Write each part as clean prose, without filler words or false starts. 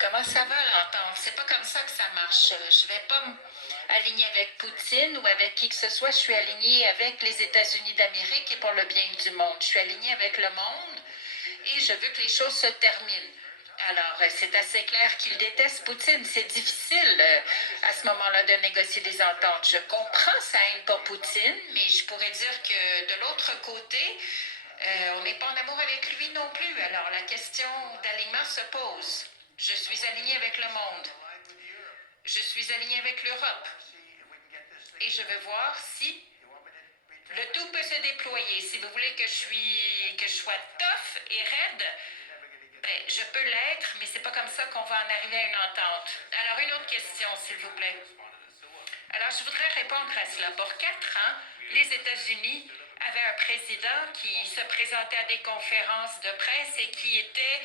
Comment ça va l'entendre? C'est pas comme ça que ça marche. Je vais pas m'aligner avec Poutine ou avec qui que ce soit. Je suis alignée avec les États-Unis d'Amérique et pour le bien du monde. Je suis alignée avec le monde et je veux que les choses se terminent. Alors, c'est assez clair qu'il déteste Poutine. C'est difficile à ce moment-là de négocier des ententes. Je comprends sa haine pour Poutine, mais je pourrais dire que de l'autre côté, on n'est pas en amour avec lui non plus. Alors, la question d'alignement se pose. Je suis aligné avec le monde. Je suis aligné avec l'Europe. Et je veux voir si le tout peut se déployer. Si vous voulez que je sois tough et raide, ben, je peux l'être, mais c'est pas comme ça qu'on va en arriver à une entente. Alors, une autre question, s'il vous plaît. Alors, je voudrais répondre à cela. Pour 4 ans, les États-Unis avaient un président qui se présentait à des conférences de presse et qui était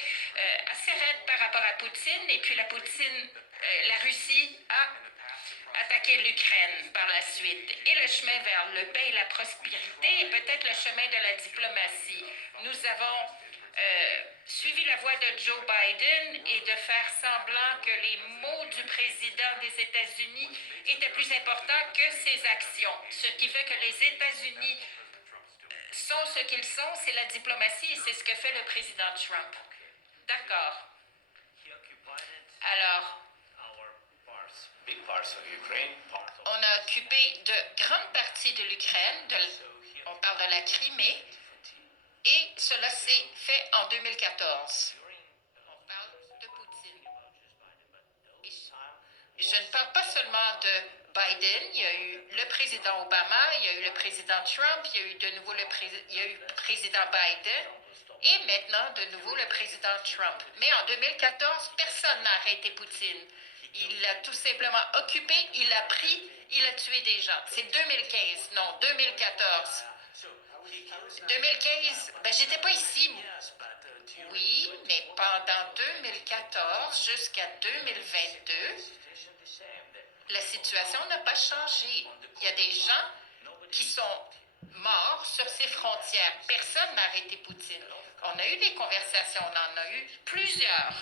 assez raide par rapport à Poutine. Et puis, la Russie a attaqué l'Ukraine par la suite. Et le chemin vers le paix et la prospérité est peut-être le chemin de la diplomatie. Nous avons suivi la voie de Joe Biden et de faire semblant que les mots du président des États-Unis étaient plus importants que ses actions. Ce qui fait que les États-Unis sont ce qu'ils sont, c'est la diplomatie et c'est ce que fait le président Trump. D'accord. Alors, on a occupé de grandes parties de l'Ukraine, on parle de la Crimée, et cela s'est fait en 2014. On parle de Poutine. Et je ne parle pas seulement de Biden, il y a eu le président Obama, il y a eu le président Trump, il y a eu de nouveau le président Biden, et maintenant de nouveau le président Trump. Mais en 2014, personne n'a arrêté Poutine. Il l'a tout simplement occupé, il l'a pris, il a tué des gens. C'est 2015, non, 2014. 2015, ben j'étais pas ici. Oui, mais pendant 2014 jusqu'à 2022, la situation n'a pas changé. Il y a des gens qui sont morts sur ces frontières. Personne n'a arrêté Poutine. On a eu des conversations, on en a eu plusieurs.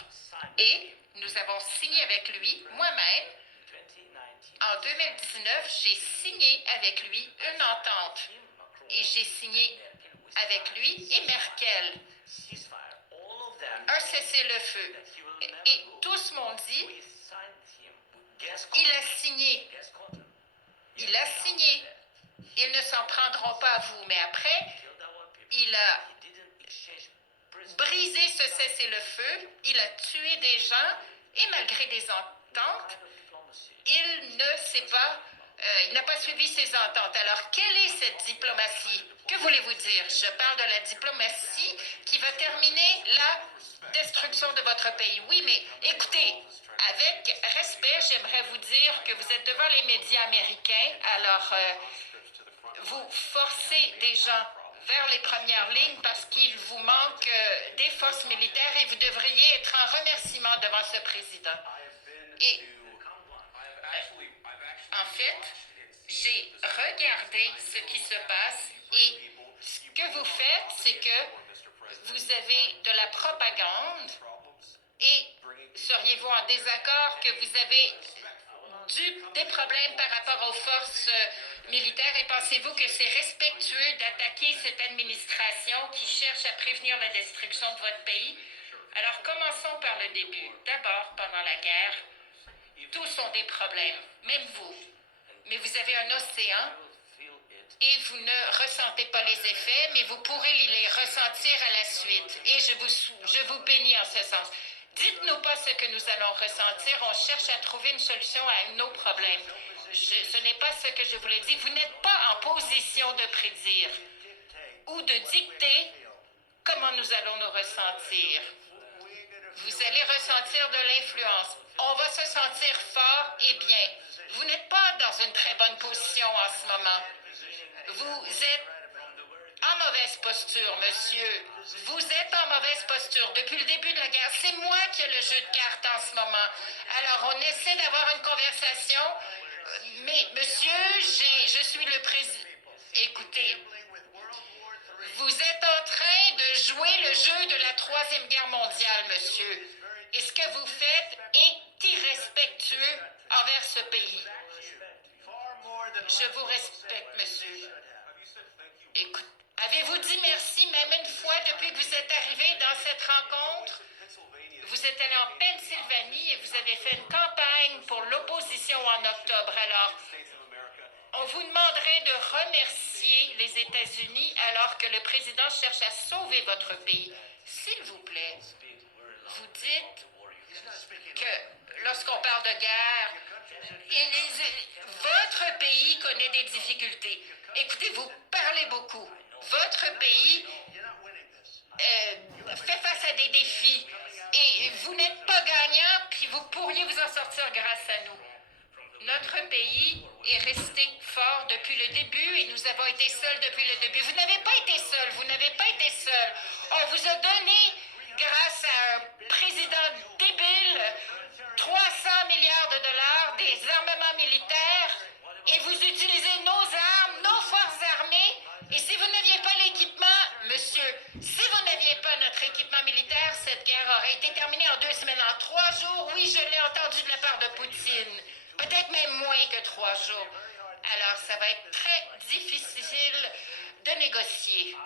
Et nous avons signé avec lui, moi-même, en 2019, j'ai signé avec lui une entente. Et j'ai signé avec lui et Merkel un cessez-le-feu. Et tous m'ont dit, il a signé. Il a signé. Ils ne s'en prendront pas à vous. Mais après, il a brisé ce cessez-le-feu, il a tué des gens, et malgré des ententes, il n'a pas suivi ces ententes. Alors, quelle est cette diplomatie? Que voulez-vous dire? Je parle de la diplomatie qui va terminer la destruction de votre pays. Oui, mais écoutez, avec respect, j'aimerais vous dire que vous êtes devant les médias américains, alors vous forcez des gens vers les premières lignes parce qu'il vous manque des forces militaires et vous devriez être en remerciement devant ce président. Et en fait, j'ai regardé ce qui se passe et ce que vous faites, c'est que vous avez de la propagande et seriez-vous en désaccord que vous avez des problèmes par rapport aux forces militaires et pensez-vous que c'est respectueux d'attaquer cette administration qui cherche à prévenir la destruction de votre pays? Alors commençons par le début. D'abord, pendant la guerre, tous ont des problèmes, même vous. Mais vous avez un océan et vous ne ressentez pas les effets, mais vous pourrez les ressentir à la suite. Et je vous bénis en ce sens. Dites-nous pas ce que nous allons ressentir. On cherche à trouver une solution à nos problèmes. Ce n'est pas ce que je vous l'ai dit. Vous n'êtes pas en position de prédire ou de dicter comment nous allons nous ressentir. Vous allez ressentir de l'influence. On va se sentir fort et bien. Vous n'êtes pas dans une très bonne position en ce moment. Vous êtes en mauvaise posture, monsieur. Vous êtes en mauvaise posture. Depuis le début de la guerre, c'est moi qui ai le jeu de cartes en ce moment. Alors, on essaie d'avoir une conversation. Mais, monsieur, je suis le président. Écoutez, vous êtes en train de jouer le jeu de la Troisième Guerre mondiale, monsieur. Et ce que vous faites est irrespectueux envers ce pays. Je vous respecte, monsieur. Écoute, avez-vous dit merci même une fois depuis que vous êtes arrivé dans cette rencontre? Vous êtes allé en Pennsylvanie et vous avez fait une campagne pour l'opposition en octobre. Alors, on vous demanderait de remercier les États-Unis alors que le président cherche à sauver votre pays. S'il vous plaît, vous dites que lorsqu'on parle de guerre, votre pays connaît des difficultés. Écoutez, vous parlez beaucoup. Votre pays fait face à des défis et vous n'êtes pas gagnant, puis vous pourriez vous en sortir grâce à nous. Notre pays est resté fort depuis le début et nous avons été seuls depuis le début. Vous n'avez pas été seul, vous n'avez pas été seul. On vous a donné, grâce à un président débile, 300 milliards de dollars, des armements militaires, et vous utilisez nos armes, nos forces armées. Et si vous n'aviez pas l'équipement, monsieur, si vous n'aviez pas notre équipement militaire, cette guerre aurait été terminée en 2 semaines, en 3 jours. Oui, je l'ai entendu de la part de Poutine. Peut-être même moins que 3 jours. Alors, ça va être très difficile de négocier.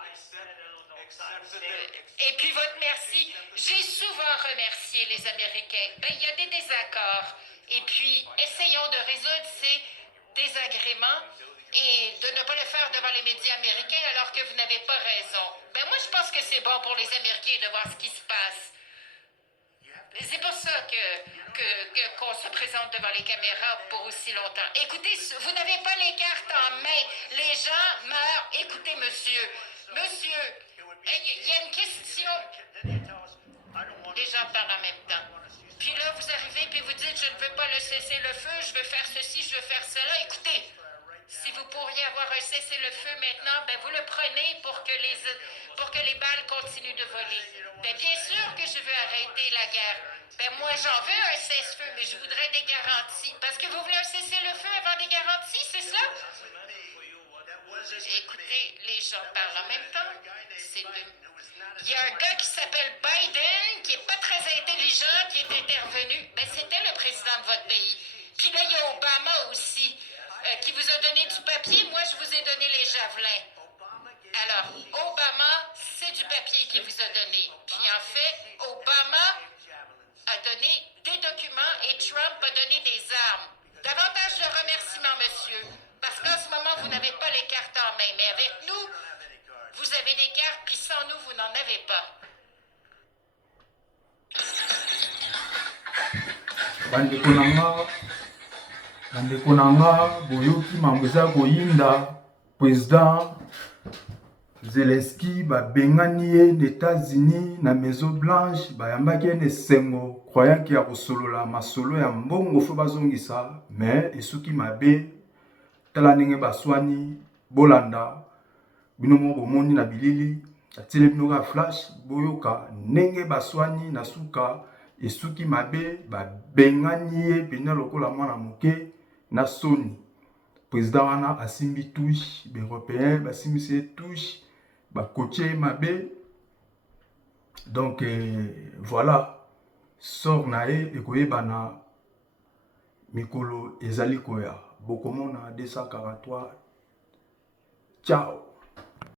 Et puis votre merci, j'ai souvent remercié les Américains. Il y a des désaccords. Et puis, essayons de résoudre ces désagréments et de ne pas le faire devant les médias américains alors que vous n'avez pas raison. Moi, je pense que c'est bon pour les Américains de voir ce qui se passe. C'est pour ça qu'on se présente devant les caméras pour aussi longtemps. Écoutez, vous n'avez pas les cartes en main. Les gens meurent. Écoutez, monsieur, il y a une question. Les gens parlent en même temps. Puis là, vous arrivez et vous dites, je ne veux pas le cessez-le-feu, je veux faire ceci, je veux faire cela. Écoutez, si vous pourriez avoir un cessez-le-feu maintenant, vous le prenez pour que les balles continuent de voler. Bien sûr que je veux arrêter la guerre. Moi, j'en veux un cessez-le-feu, mais je voudrais des garanties. Parce que vous voulez un cessez-le-feu avant des garanties, c'est ça? Écoutez, les gens parlent en même temps. Il y a un gars qui s'appelle Biden, qui n'est pas très intelligent, qui est intervenu. C'était le président de votre pays. Puis là, il y a Obama aussi, qui vous a donné du papier. Moi, je vous ai donné les javelins. Alors, Obama, c'est du papier qu'il vous a donné. Puis en fait, Obama a donné des documents et Trump a donné des armes. Davantage de remerciements, monsieur. Parce qu'en ce moment, vous n'avez pas les cartes en main. Mais avec nous, vous avez des cartes, puis sans nous, vous n'en avez pas. bandeko nanga boyoki mambo eza koyinda président Zelensky babengani ye na États-Unis na Maison Blanche bayambaki ye na esengo croyant ya kosolola masolo ya mbongo fo bazongisa mais esuki mabe tala ndenge baswani bolanda bino mo bomoni na bilili atile bino ka flash boyoka ndenge baswani na suka esuki mabe babengani ye pena lokola mwana moke na soni président wana asimbi touche européen basimbisi touche bakotie mabe donc voilà sort na ye ekoyebana mikolo ezali koya bokomona 243 ciao.